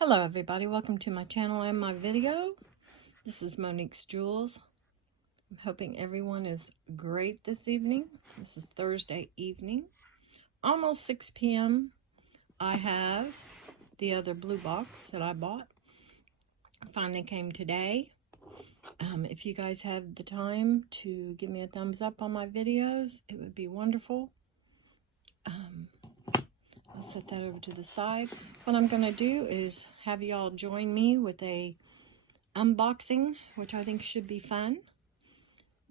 Hello everybody, welcome to my channel and my video. This is Monique's Jewels. I'm hoping everyone is great this evening. This is Thursday evening, almost 6 p.m. I have the other blue box that I bought. Finally came today. If you guys have the time to give me a thumbs up on my videos, it would be wonderful. I'll set that over to the side. What I'm going to do is have you all join me with a unboxing, which I think should be fun.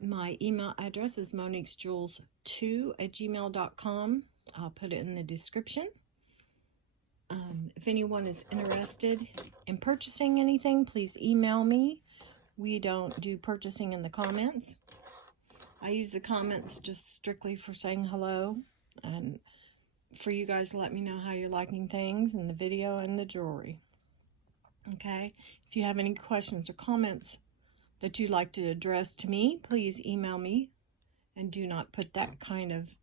My email address is moniquesjewels2@gmail.com. I'll put it in the description. If anyone is interested in purchasing anything, please email me. We don't do purchasing in the comments. I use the comments just strictly for saying hello and for you guys to let me know how you're liking things in the video and the jewelry. Okay, if you have any questions or comments that you'd like to address to me, please email me, and do not put that kind of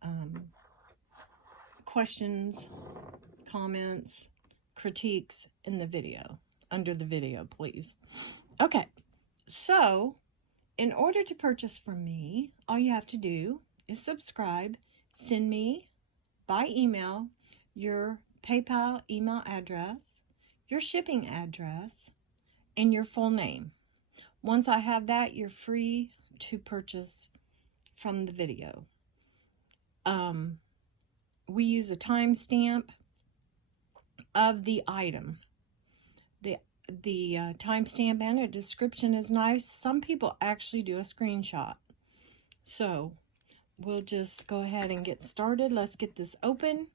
questions, comments, critiques in the video, under the video, please. Okay, so in order to purchase from me, all you have to do is subscribe, send me by email your PayPal email address, your shipping address, and your full name. Once I have that, you're free to purchase from the video. We use a timestamp of the item. The timestamp and a description is nice. Some people actually do a screenshot. So we'll just go ahead and get started. Let's get this open.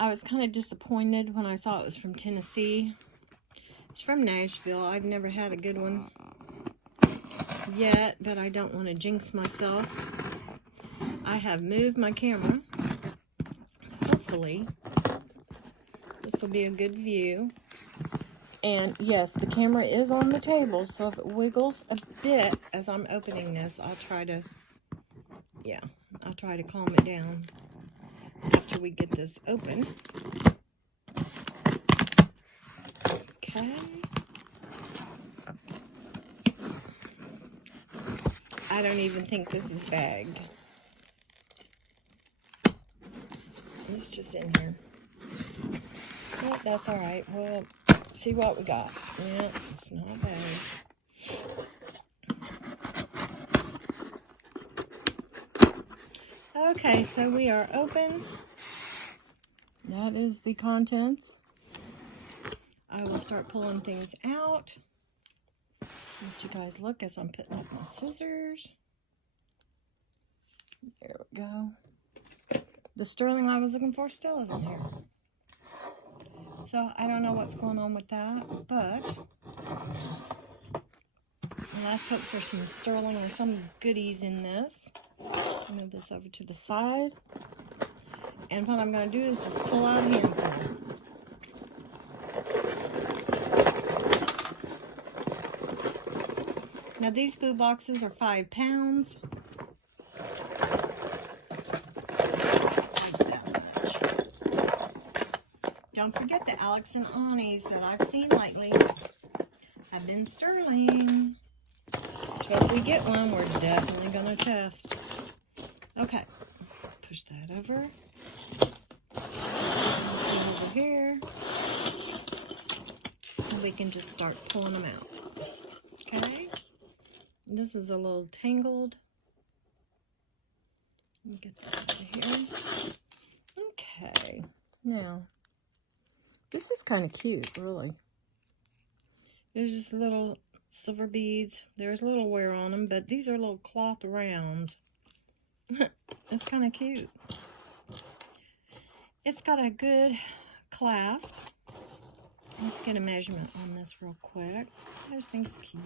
I was kind of disappointed when I saw it was from Tennessee. It's from Nashville. I've never had a good one yet, but I don't want to jinx myself. I have moved my camera. Hopefully, this will be a good view. And yes, the camera is on the table, so if it wiggles a bit as I'm opening this, I'll try to calm it down after we get this open. Okay. I don't even think this is bagged. It's just in here. But that's all right. We'll see what we got. Yeah, it's not bagged. Okay, so we are open. That is the contents. I will start pulling things out. Let you guys look as I'm putting up my scissors. There we go. The sterling I was looking for still isn't here. So I don't know what's going on with that, but let's hope for some sterling or some goodies in this. Move this over to the side. And what I'm going to do is just pull out a handful. Now these blue boxes are 5 pounds. Like that much. Don't forget the Alex and Ani's that I've seen lately have been sterling. So if we get one, we're definitely going to test. Okay, let's push that over. Over here. And we can just start pulling them out. Okay. This is a little tangled. Let me get that out of here. Okay. Now, this is kind of cute, really. There's just little silver beads. There's a little wear on them, but these are little cloth rounds. It's kind of cute. It's got a good clasp. Let's get a measurement on this real quick. I just think it's cute.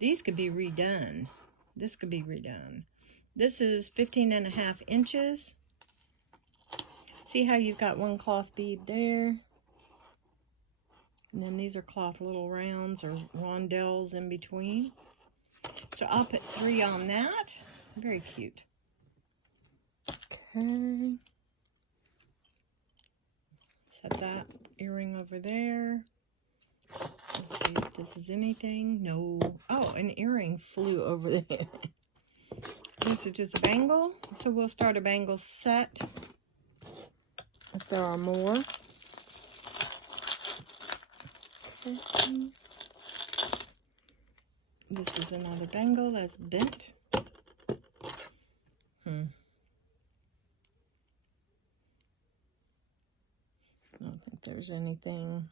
These could be redone. This could be redone. This is 15.5 inches. See how you've got one cloth bead there? And then these are cloth little rounds or rondelles in between. So I'll put 3 on that. Very cute. Okay. Set that earring over there. Let's see if this is anything. No. Oh, an earring flew over there. This is just a bangle. So we'll start a bangle set if there are more. Okay. This is another bangle that's bent. I don't think there's anything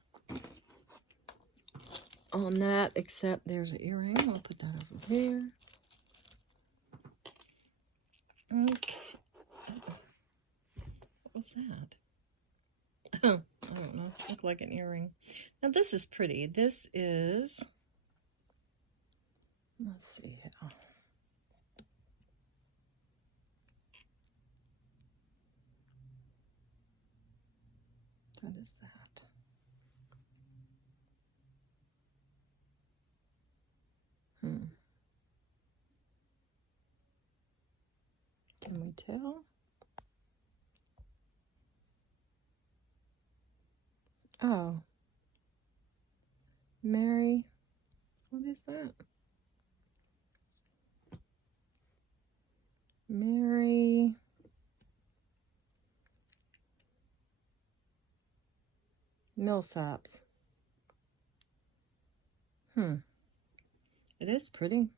on that except there's an earring. I'll put that over here. Okay. What was that? Oh, I don't know. Looked like an earring. Now this is pretty. This is, let's see here. What is that? Can we tell? Oh. Mary. What is that? Mary. Millsaps. It is pretty.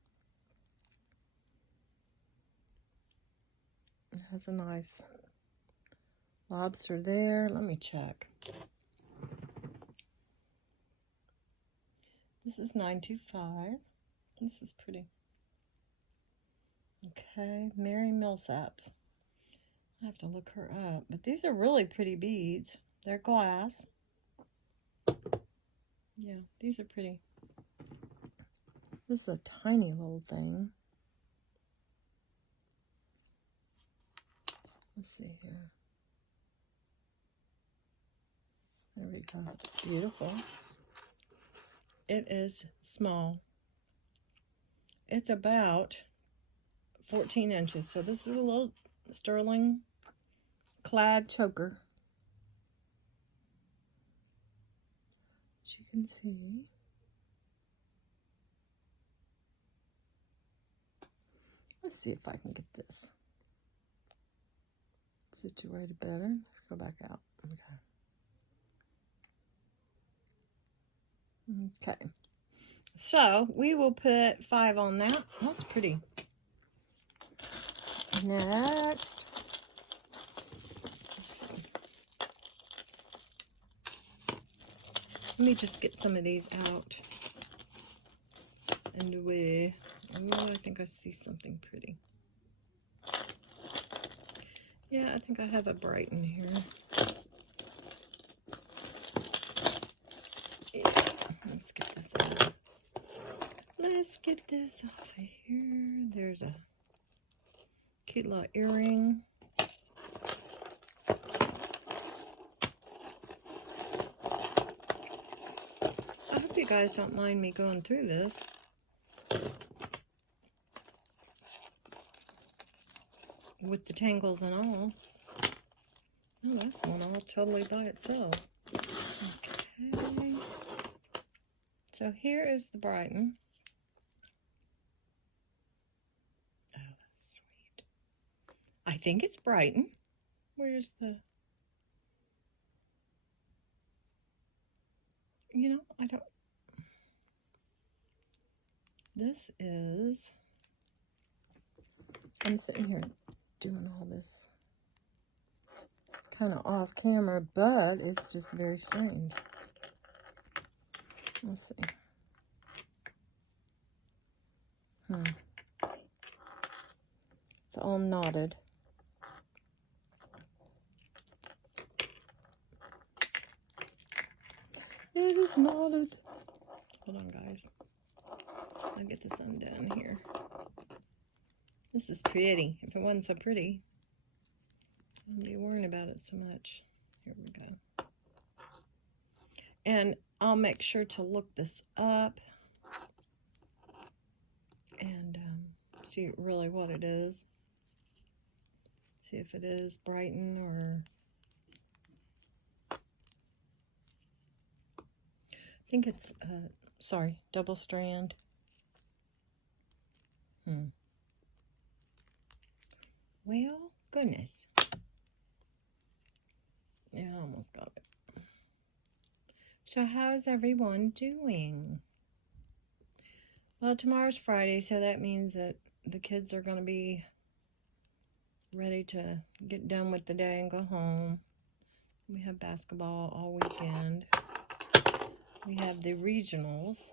It has a nice lobster there. Let me check. This is $9.25. This is pretty. Okay, Mary Millsaps. I have to look her up. But these are really pretty beads. They're glass. Yeah, these are pretty. This is a tiny little thing. Let's see here. There we go. It's beautiful. It is small. It's about 14 inches. So this is a little sterling clad choker. As you can see. Let's see if I can get this situated better. Let's go back out. Okay. So we will put 5 on that. That's pretty. Next. Let me just get some of these out and away. Oh, I think I see something pretty. Yeah, I think I have a Brighton here. Yeah, let's get this out. Let's get this off of here. There's a cute little earring. I hope you guys don't mind me going through this. With the tangles and all. Oh, that's one all totally by itself. Okay. So here is the Brighton. Oh, that's sweet. I think it's Brighton. Where's the... You know, I don't... This is... I'm sitting here doing all this kind of off camera, but it's just very strange. Let's see. It's all knotted. It is knotted. Hold on, guys. I'll get this undone here. This is pretty. If it wasn't so pretty, I wouldn't be worrying about it so much. Here we go. And I'll make sure to look this up and see really what it is. See if it is Brighton or... think it's, sorry, double strand. Well, goodness. Yeah, I almost got it. So how's everyone doing? Well, tomorrow's Friday, so that means that the kids are going to be ready to get done with the day and go home. We have basketball all weekend. We have the regionals.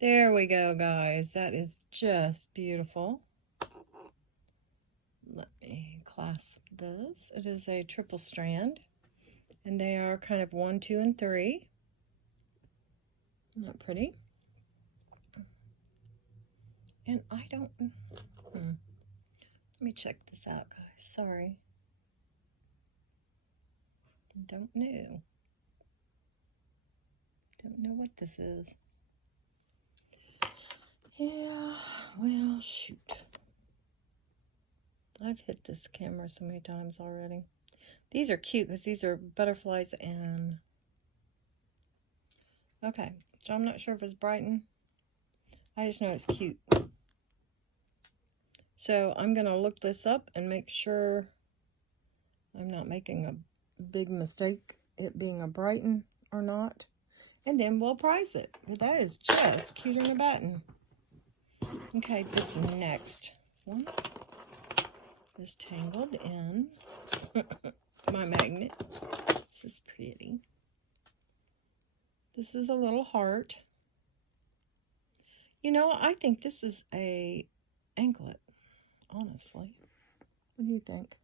There we go, guys. That is just beautiful. Let me clasp this. It is a triple strand, and they are kind of 1, 2, and 3. Isn't that pretty? And I don't... Let me check this out, guys. Sorry. Don't know. Don't know what this is. Yeah, well, shoot. I've hit this camera so many times already. These are cute because these are butterflies and... Okay, so I'm not sure if it's Brighton. I just know it's cute. So I'm going to look this up and make sure I'm not making a big mistake, it being a Brighton or not. And then we'll price it. But that is just cute in a button. Okay, this next one is tangled in my magnet. This is pretty. This is a little heart. You know, I think this is a anklet, honestly. What do you think?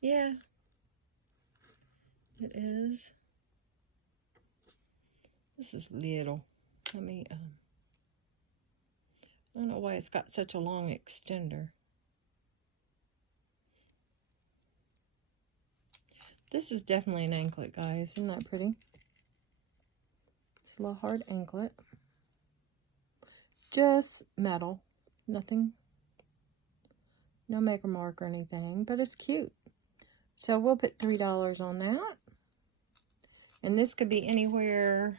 Yeah, it is. This is little. Let me, I don't know why it's got such a long extender. This is definitely an anklet, guys. Isn't that pretty? It's a little hard anklet. Just metal. Nothing. No maker mark or anything, but it's cute. So we'll put $3 on that. And this could be anywhere.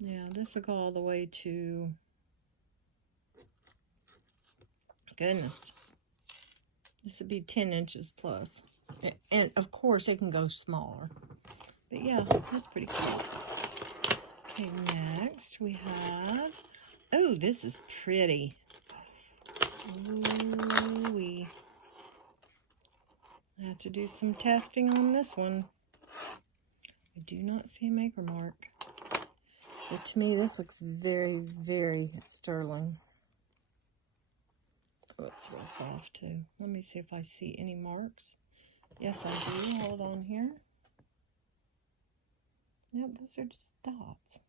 Yeah, this will go all the way to, goodness, this would be 10 inches plus. And of course it can go smaller. But yeah, that's pretty cool. Okay, next we have, oh, this is pretty. Ooh-wee. I have to do some testing on this one. I do not see a maker mark. But to me, this looks very, very sterling. Oh, it's real soft, too. Let me see if I see any marks. Yes, I do. Hold on here. Yep, those are just dots.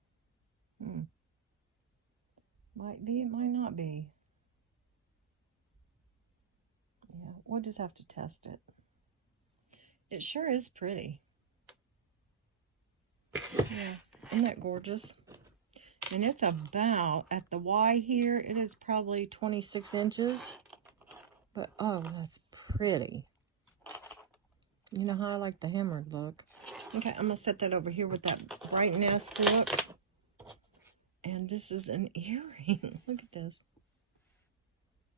Might be, it might not be. Yeah, we'll just have to test it. It sure is pretty. Yeah, isn't that gorgeous? And it's about, at the Y here, it is probably 26 inches. But, oh, that's pretty. You know how I like the hammered look. Okay, I'm going to set that over here with that Brighton-esque look. And this is an earring. Look at this.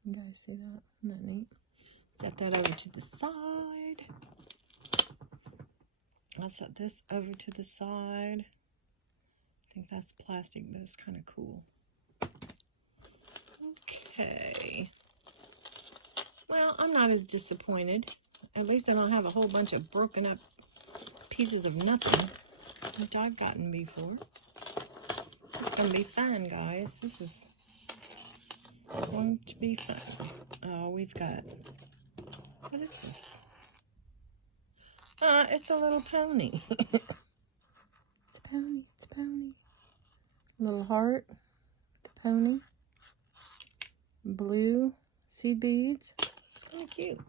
You guys see that? Isn't that neat? Set that over to the side. I'll set this over to the side. I think that's plastic, but it's kind of cool. Okay. Well, I'm not as disappointed. At least I don't have a whole bunch of broken up pieces of nothing, which I've gotten before. It's going to be fun, guys. This is going to be fun. Oh, we've got, what is this? It's a little pony. It's a pony, it's a pony. Little heart, the pony. Blue seed beads. It's kind of cute.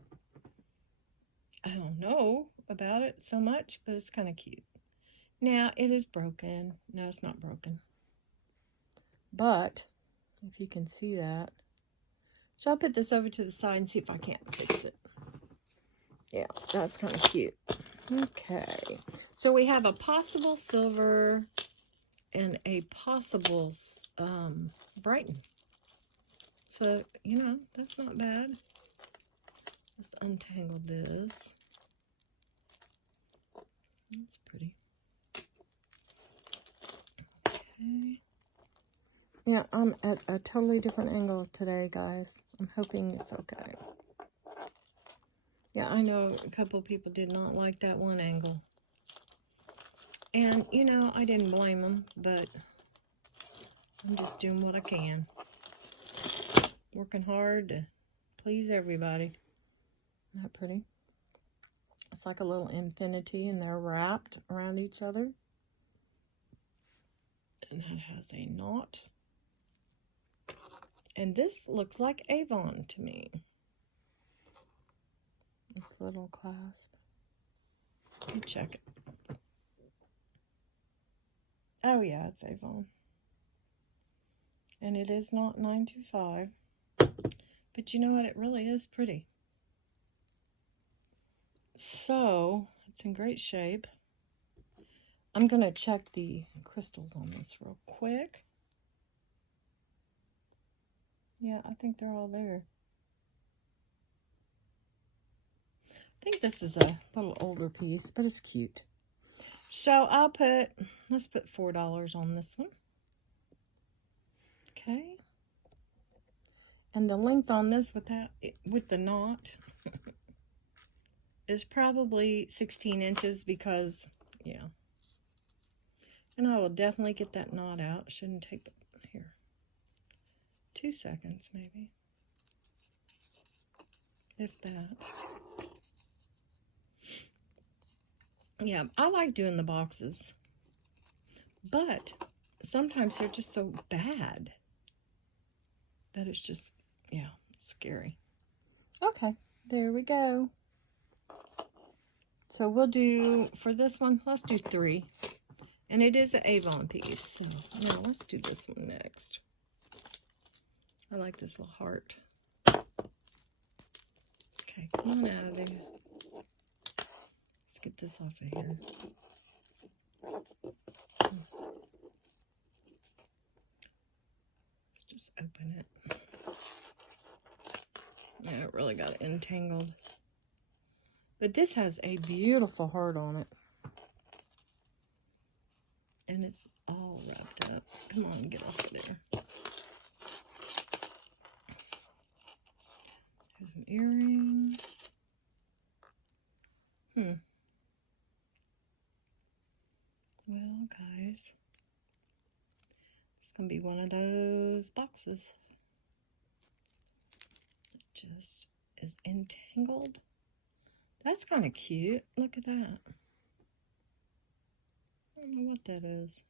I don't know about it so much, but it's kind of cute. Now, it is broken. No, it's not broken. But, if you can see that. So I'll put this over to the side and see if I can't fix it. Yeah, that's kind of cute. Okay, so we have a possible silver and a possible Brighton. So, you know, that's not bad. Let's untangle this. That's pretty. Okay. Yeah, I'm at a totally different angle today, guys. I'm hoping it's okay. Yeah, I know a couple of people did not like that one angle. And, you know, I didn't blame them, but I'm just doing what I can. Working hard to please everybody. Isn't that pretty? It's like a little infinity, and they're wrapped around each other. And that has a knot. And this looks like Avon to me. This little clasp. Let me check it. Oh yeah, it's Avon. And it is not 925. But you know what? It really is pretty. So, it's in great shape. I'm going to check the crystals on this real quick. Yeah, I think they're all there. I think this is a little older piece, but it's cute. So let's put $4 on this one. Okay. And the length on this with the knot is probably 16 inches because, yeah. And I will definitely get that knot out. Shouldn't take, here, 2 seconds maybe. If that. Yeah, I like doing the boxes. But sometimes they're just so bad that it's just, yeah, scary. Okay, there we go. So we'll do, for this one, let's do 3. And it is an Avon piece. So, yeah, let's do this one next. I like this little heart. Okay, come on out of there. Let's get this off of here. Let's just open it. Yeah, it really got entangled. But this has a beautiful heart on it. And it's all wrapped up. Come on, get off of there. There's an earring. Well, guys, it's going to be one of those boxes. It just is entangled. That's kind of cute. Look at that. I don't know what that is.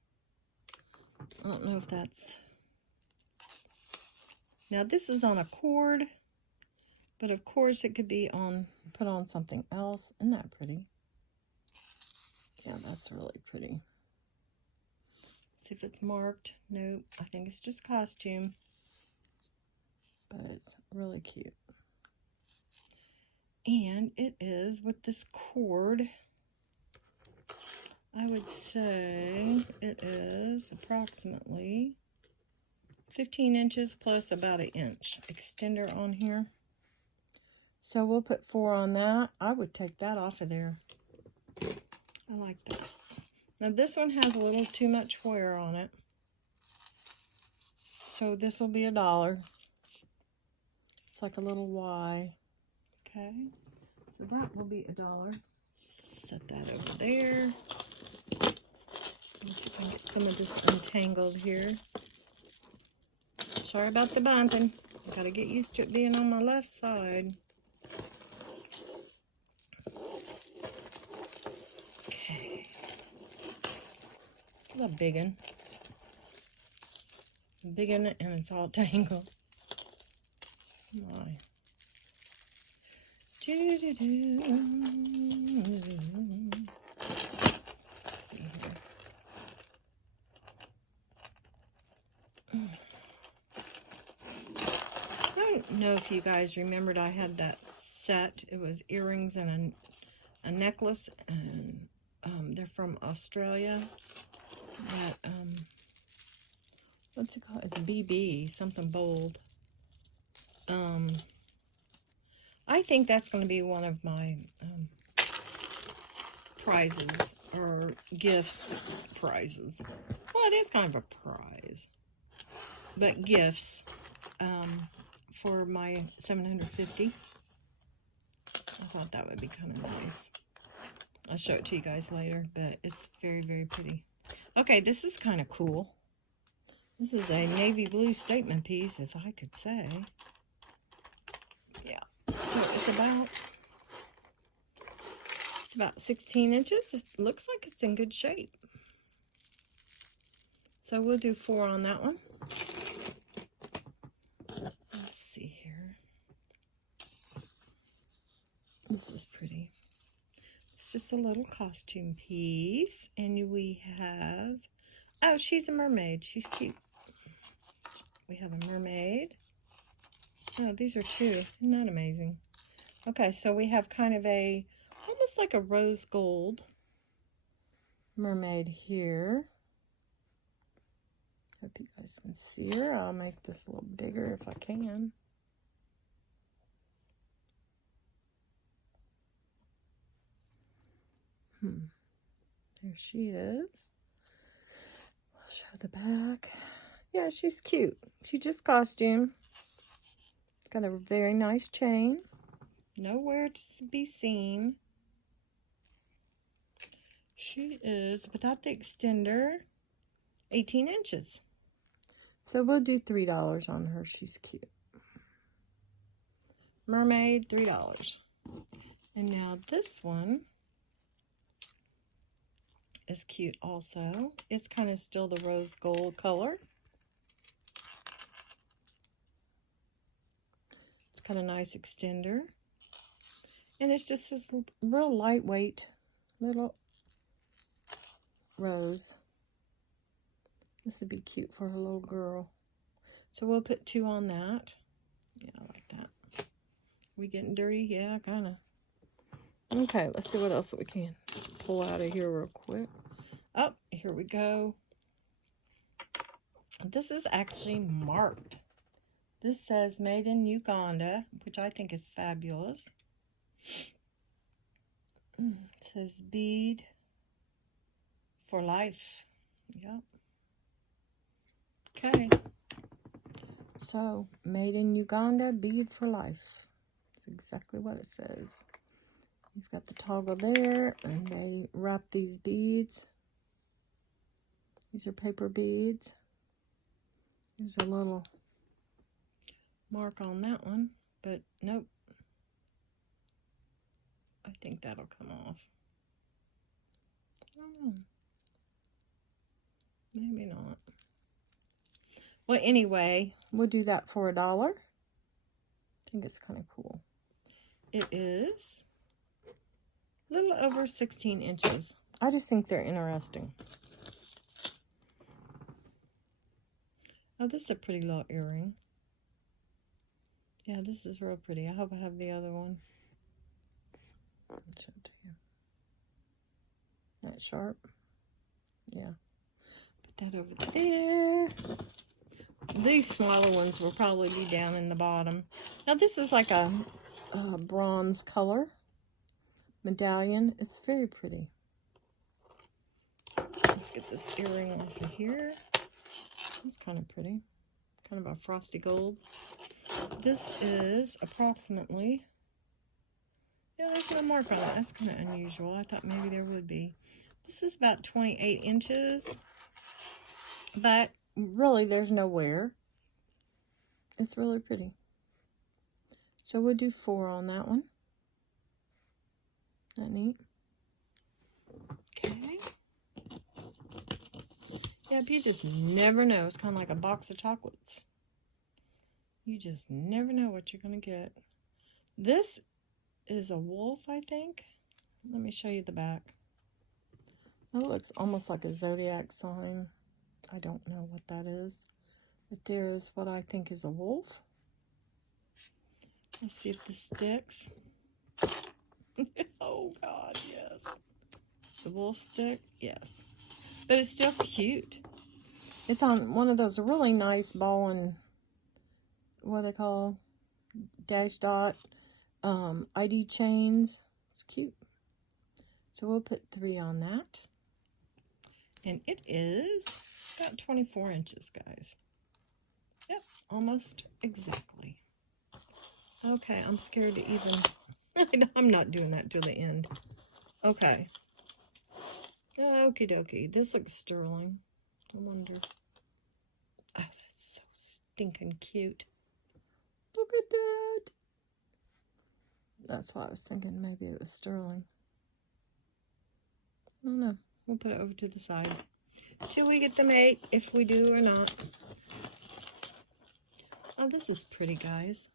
I don't know if that's... Now, this is on a cord, but of course it could be put on something else. Isn't that pretty? Yeah, that's really pretty. See if it's marked. Nope, I think it's just costume. But it's really cute. And it is with this cord. I would say it is approximately 15 inches plus about an inch extender on here. So we'll put 4 on that. I would take that off of there. I like that. Now this one has a little too much wear on it. So this will be $1. It's like a little Y. Okay. So that will be $1. Set that over there. Let's see if I can get some of this untangled here. Sorry about the bumping. Got to get used to it being on my left side. Okay. It's a big one. Big one, and it's all tangled. My. Let's see here. I don't know if you guys remembered I had that set. It was earrings and a necklace, and they're from Australia. That, what's it called? It's BB, something bold. I think that's going to be one of my prizes, or gifts. Prizes. Well, it is kind of a prize. But gifts for my 750. I thought that would be kind of nice. I'll show it to you guys later, but it's very, very pretty. Okay, this is kind of cool. This is a navy blue statement piece, if I could say. Yeah. So it's about 16 inches. It looks like it's in good shape. So we'll do 4 on that one. Let's see here. This is pretty. It's just a little costume piece. And we have, oh, she's a mermaid. She's cute. We have a mermaid. Oh, these are 2. Isn't that amazing? Okay, so we have kind of a, almost like a rose gold mermaid here. Hope you guys can see her. I'll make this a little bigger if I can. There she is. I'll show the back. Yeah, she's cute. She just costume. It's got a very nice chain. Nowhere to be seen. She is, without the extender, 18 inches. So we'll do $3 on her. She's cute. Mermaid, $3. And now this one is cute also. It's kind of still the rose gold color. It's got a nice extender. And it's just this real lightweight little rose. This would be cute for a little girl. So we'll put 2 on that. Yeah, I like that. We getting dirty? Yeah, kind of. Okay, let's see what else we can pull out of here real quick. Oh, here we go. This is actually marked. This says made in Uganda, which I think is fabulous. It says bead for life. Yep. Okay. So, made in Uganda, bead for life. That's exactly what it says. You've got the toggle there, and they wrap these beads. These are paper beads. There's a little mark on that one, but nope. I think that'll come off. I don't know. Maybe not. Well, anyway, we'll do that for $1. I think it's kind of cool. It is a little over 16 inches. I just think they're interesting. Oh, this is a pretty little earring. Yeah, this is real pretty. I hope I have the other one. I'll show it to you. That sharp. Yeah. Put that over there. These smaller ones will probably be down in the bottom. Now this is like a bronze color medallion. It's very pretty. Let's get this earring off of here. It's kind of pretty. Kind of a frosty gold. This is approximately, yeah, there's no mark on it. That's kind of unusual. I thought maybe there would be. This is about 28 inches. But really, there's no wear. It's really pretty. So we'll do 4 on that one. Isn't that neat? Okay. Yep, you just never know. It's kind of like a box of chocolates. You just never know what you're going to get. This is a wolf, I think. Let me show you the back. That looks almost like a zodiac sign. I don't know what that is. But there's what I think is a wolf. Let's see if this sticks. Oh, Oh God, yes. The wolf stick, yes. But it's still cute. It's on one of those really nice ball and what they call dash dot ID chains. It's cute. So we'll put 3 on that. And it is about 24 inches, guys. Yep, almost exactly. Okay, I'm scared to even... I'm not doing that till the end. Okay. Okie dokie. This looks sterling. I wonder... Oh, that's so stinking cute. Look at that. That's why I was thinking maybe it was sterling. I don't know. We'll put it over to the side till we get the mate, if we do or not. Oh, this is pretty, guys.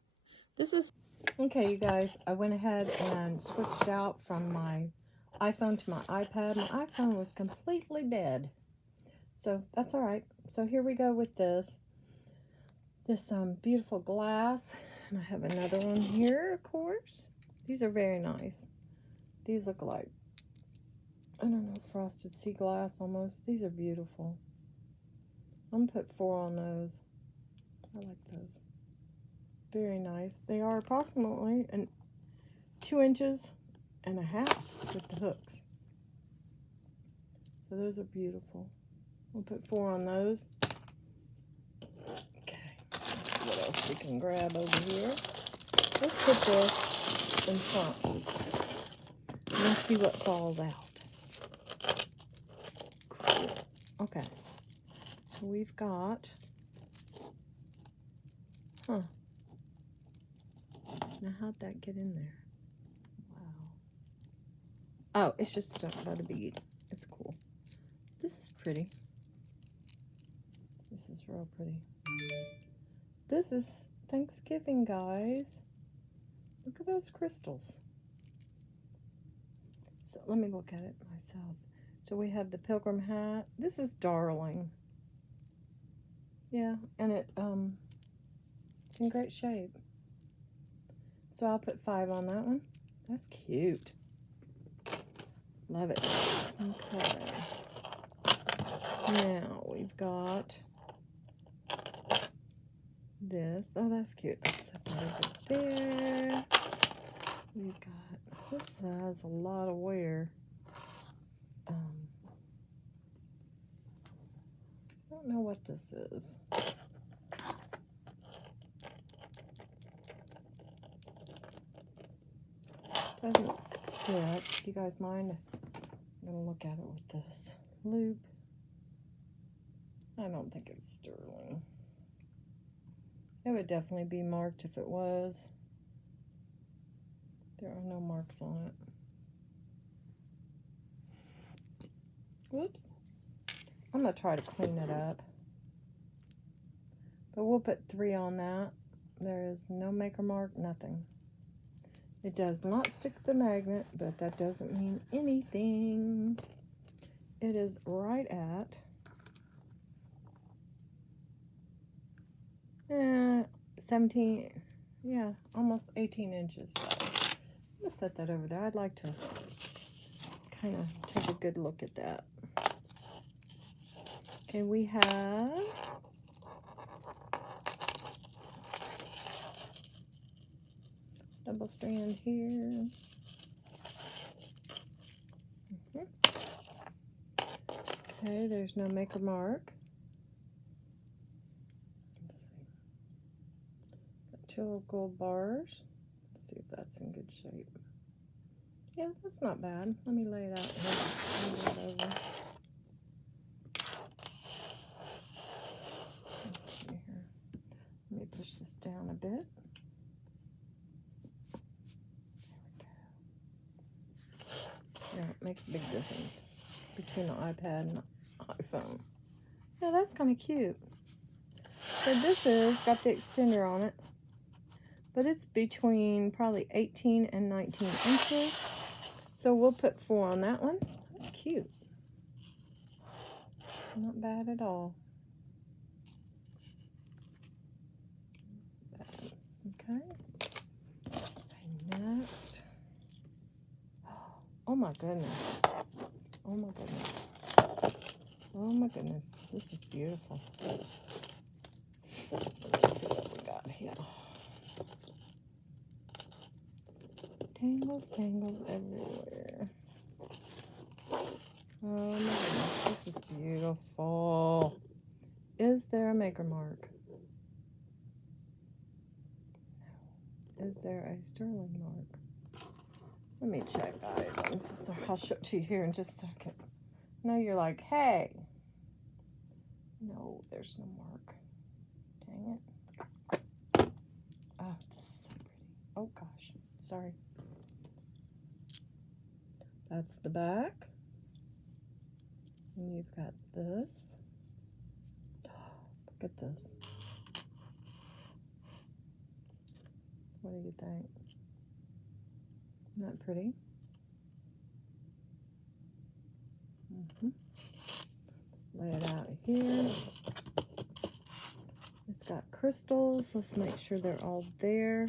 This is... Okay, you guys, I went ahead and switched out from my iPhone to my iPad. My iPhone was completely dead. So that's all right. So here we go with this beautiful glass. And I have another one here, of course. These are very nice. These look like, I don't know, frosted sea glass almost. These are beautiful. I'm going to put 4 on those. I like those. Very nice. They are approximately 2.5 inches with the hooks. So those are beautiful. We'll put 4 on those. Okay. What else we can grab over here? Let's put this in front. Let's see what falls out. Cool. Okay. So we've got... Huh. Now how'd that get in there? Wow. Oh, it's just stuck by the bead. It's cool. This is pretty. This is real pretty. This is Thanksgiving, guys. Look at those crystals. So let me look at it myself. So we have the pilgrim hat. This is darling. Yeah, and it's in great shape. So I'll put 5 on that one. That's cute. Love it. Okay. Now we've got this. Oh, that's cute. Let's separate it there. We've got, this has a lot of wear. I don't know what this is. Doesn't stick. Do you guys mind? I'm going to look at it with this loop. I don't think it's sterling. It would definitely be marked if it was. There are no marks on it. Whoops. I'm going to try to clean it up. But we'll put 3 on that. There is no maker mark, nothing. It does not stick to the magnet, but that doesn't mean anything. It is right at 17, yeah, almost 18 inches. I'm going to set that over there. I'd like to kind of take a good look at that. Okay, we have double strand here. Okay, there's no maker mark. Let's see. Got 2 little gold bars. Let's see if that's in good shape. Yeah, that's not bad. Let me lay it out here. Let's see here. Let me push this down a bit. Yeah, it makes a big difference between the iPad and the iPhone. Yeah, that's kind of cute. So this is got the extender on it, but it's between probably 18 and 19 inches. So we'll put 4 on that one. That's cute. Not bad at all. Okay. And next. Oh my goodness. Oh my goodness. Oh my goodness. This is beautiful. Let's see what we got here. Tangles, tangles everywhere. Oh my goodness. This is beautiful. Is there a maker mark? No. Is there a sterling mark? Let me check, guys. I'll show it to you here in just a second. I know you're like, hey. No, there's no mark. Dang it. Oh, this is so pretty. Oh, gosh. Sorry. That's the back. And you've got this. Look at this. What do you think? Isn't that pretty? Lay it out here. It's got crystals. Let's make sure they're all there.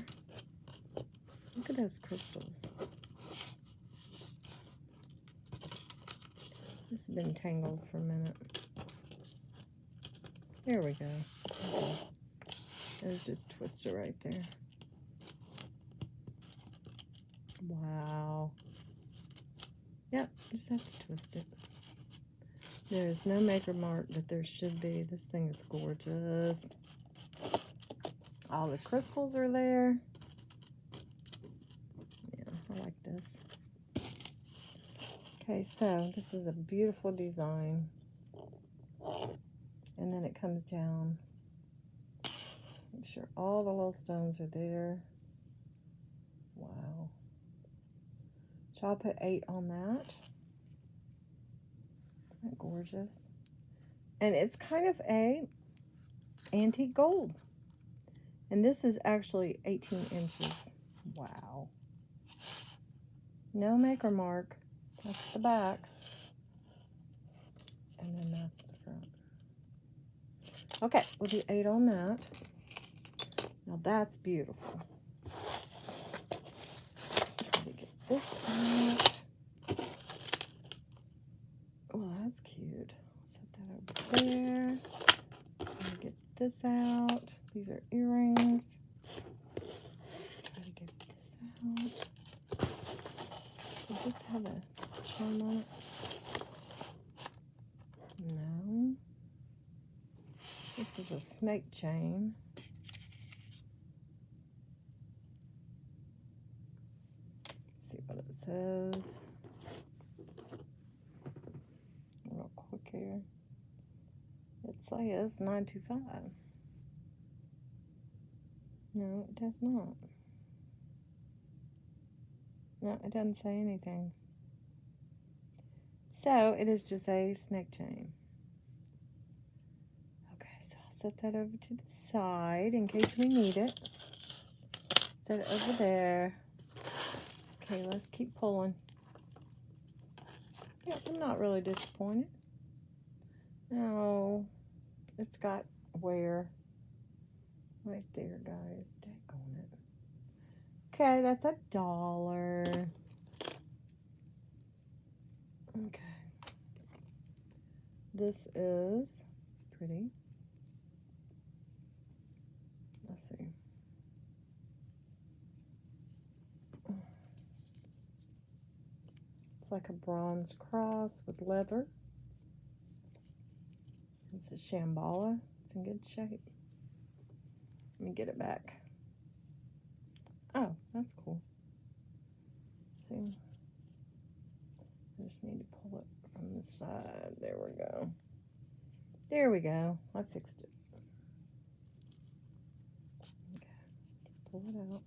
Look at those crystals. This has been tangled for a minute. There we go. Okay. There's just twisted right there. Wow. Yep, just have to twist it. There's no maker mark, but there should be. This thing is gorgeous. All the crystals are there. Yeah, I like this. Okay, so this is a beautiful design. And then it comes down. Make sure all the little stones are there. Wow. So I'll put 8 on that. Isn't that gorgeous? And it's kind of a antique gold. And this is actually 18 inches. Wow. No maker mark. That's the back. And then that's the front. Okay, we'll do 8 on that. Now that's beautiful. Let's try to get this out. Well, that's cute. Set that over there. Try to get this out. These are earrings. Try to get this out. Does this have a charm on it? No. This is a snake chain. Let's see what it says. Real quick here. It says 925. No, it does not. No, it doesn't say anything. So it is just a snake chain. Okay, so I'll set that over to the side in case we need it. Set it over there. Okay, let's keep pulling. Yeah, I'm not really disappointed. No, it's got wear right there, guys. Daggone it. Okay, that's $1. Okay. This is pretty. Let's see. It's like a bronze cross with leather. It's a Shambhala. It's in good shape. Let me get it back. Oh, that's cool. See? I just need to pull it from the side. There we go. There we go. I fixed it. Okay. Pull it out.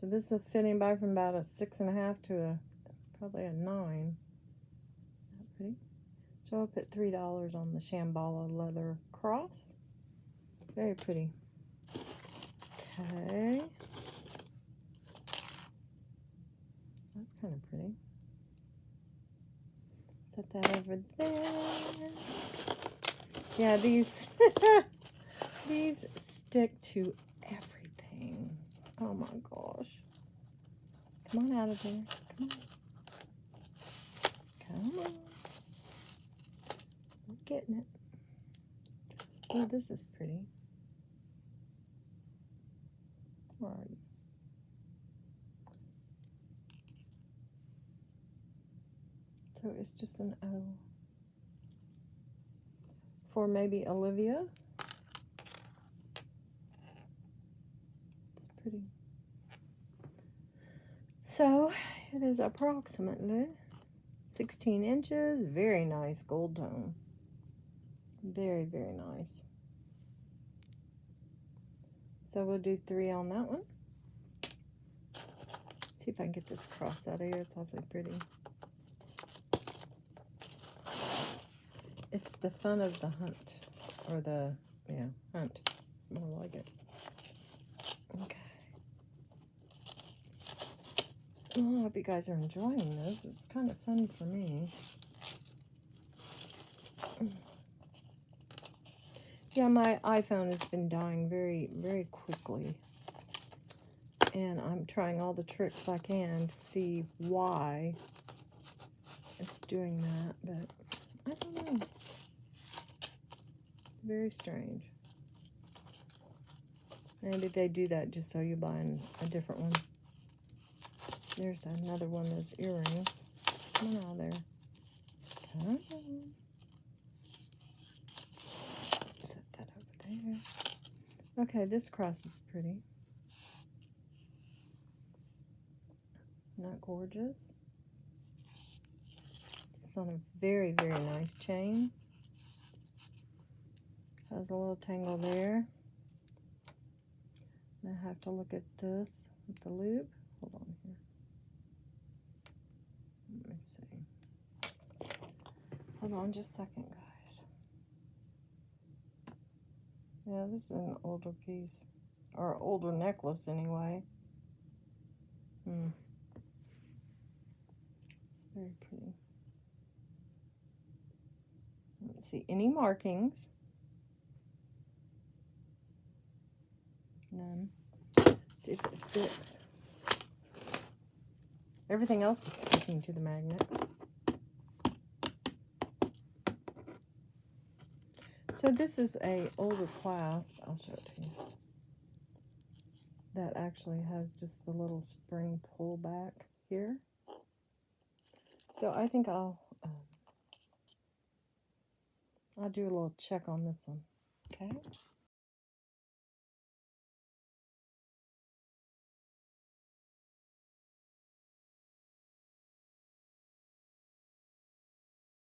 So this is a fitting by from about a 6.5 to probably a 9. Isn't that pretty? So I'll put $3 on the Shambhala leather cross. Very pretty. Okay. That's kind of pretty. Set that over there. Yeah, these these stick to everything. Oh my gosh. Come on out of there. Come on. Come on. I'm getting it. Oh, this is pretty. Where are you? So it's just an O. For maybe Olivia. It's pretty. So it is approximately 16 inches. Very nice gold tone. Very, very nice. So we'll do 3 on that one. See if I can get this cross out of here. It's awfully pretty. It's the fun of the hunt. Or the, yeah, hunt. It's more like it. Okay. Well, I hope you guys are enjoying this. It's kind of fun for me. Yeah, my iPhone has been dying very, very quickly. And I'm trying all the tricks I can to see why it's doing that. But I don't know. Very strange. Maybe they do that just so you buy a different one. There's another one of those earrings. Come on out of there. Come on. Set that over there. Okay, this cross is pretty. Not gorgeous. It's on a very, very nice chain. Has a little tangle there. I have to look at this with the loop. Hold on here. Let me see. Hold on just a second, guys. Yeah, this is an older piece. Or older necklace, anyway. It's very pretty. Let me see. Any markings? None. See if it sticks. Everything else is sticking to the magnet. So this is a older clasp. I'll show it to you. That actually has just the little spring pull back here. So I think I'll do a little check on this one. Okay.